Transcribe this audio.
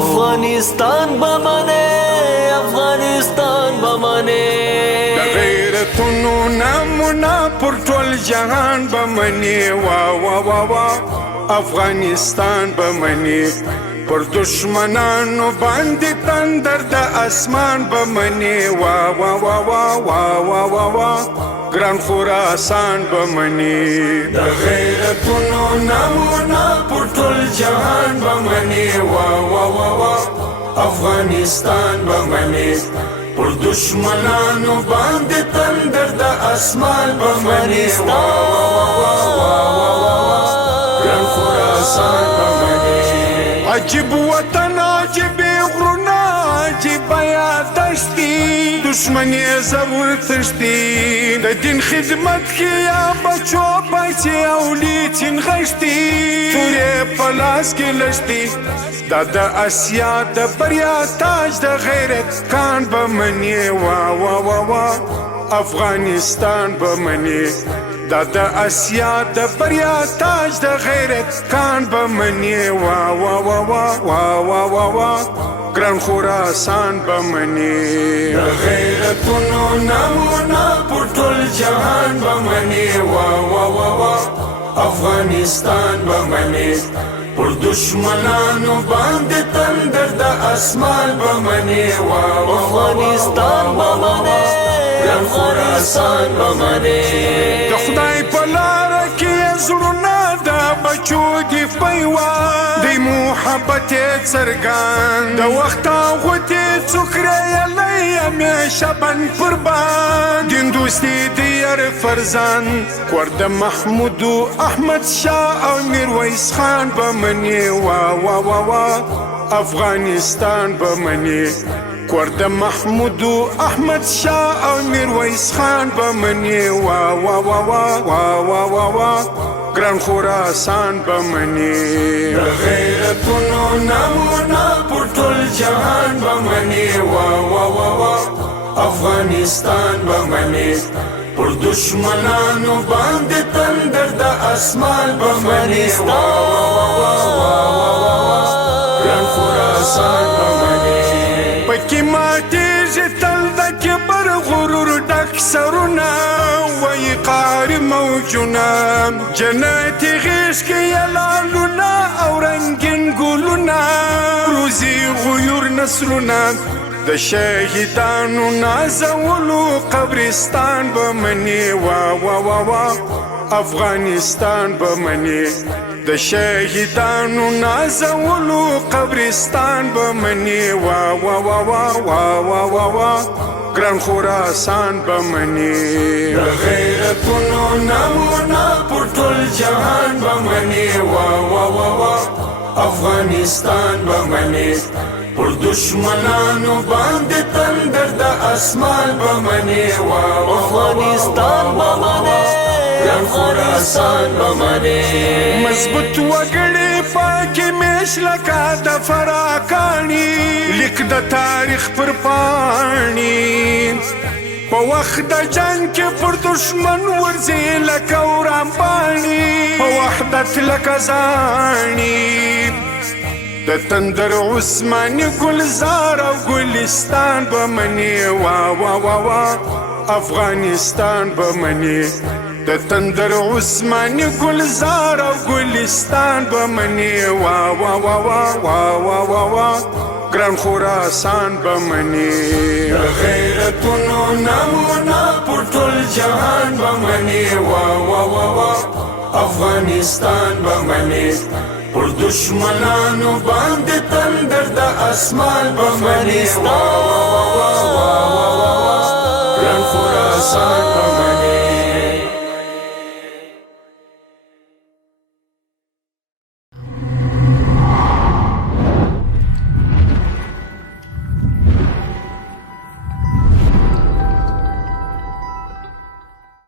افغانستان بمنه افغانستان بمنه د غیرتونو نامونه پر ټول جهان بمني وا وا وا وا افغانستان بمني پر دشمنانو باندې تندر د اسمان بمني وا وا وا وا وا وا وا وا ګران خراسان بمني د غیرتونو نامونه پر ټول جهان بمني وا وا وا وا افغانستان بمني پر دشمنانو باندې تندر د اسمان بمني وا وا وا وا وا ګران خراسان بمني عجب وطن عجب غرونه عجب یادښتې دشمني زور تشتي د دین خدمت کې یا بچو پیسې او لیتین غشتي تورې په لاس کې لشتي دا د اسیا د بریا تاج د غیرت کان بمني وا وا وا وا افغانستان بمني دا د اسیا د بریا تاج د غیرت کان بمني وا وا وا وا وا وا وا وا ګران خراسان بمني د غیرتونو نامونه پر ټول جهان بمني وا وا وا وا افغانستان بمني پر دشمنانو باندې تندر د اسمان بمني وا وا افغانستان بمنه ګران خراسان بمني د خدای په لار کې زړونه د بچو دی پیوا د محبت څرګند د وخت غوته څوکره لای همیشه بن قربان دین دوستی دیر فرزان ورد محمود احمد شاه او میرویس خان بمني وا وا وا وا افغانستان بمني ورد محمود احمد شاه او میرویس خان بمني وا وا وا وا وا وا وا وا ګران خراسان بمني غیرتونو نامونه پر ټول جهان بمني وا وا وا وا افغانستان بمني پر دشمنانو باندې تندر د اسمان بمني وا وا وا وا وا ګران خراسان بمني پکې ماتېږي تل د کبر غرور ډک سرونه وای قهر موجونه جنت غیش کې یلالونه او رنگین ګلونه روزي غیور نسلونه د شهیدانو نازولو قبرستان بمني وا وا وا وا افغانستان بمني د شهیدانو نازولو قبرستان بمني وا وا وا وا وا وا وا وا ګران خراسان بمني د غیرتونو نامونه پر ټول جهان بمني وا وا وا وا افغانستان بمني پر دشمنانو باندې تندر د اسمان بمني وا وا افغانستان بمنه ګران خراسان بمني مضبوط وګړي پاکي مش لکه د فراکانی لیک د تاریخ پر پاڼي په وخت د جنگ کې پر دشمن ورځي لکه وران پاڼي په وحدت لکه زاڼي د تندر عثماني ګلزار او ګلستان بمني وا وا وا وا افغانستان بمني د تندر عثماني ګلزار او ګلستان بمني وا وا وا وا وا وا وا وا ګران خراسان بمني غیرتونو نامونه پر ټول جهان بمني وا وا وا وا افغانستان بمني پر دشمنانو باندې تندر د اسمان بمني وا وا وا وا وا ګران خراسان بمني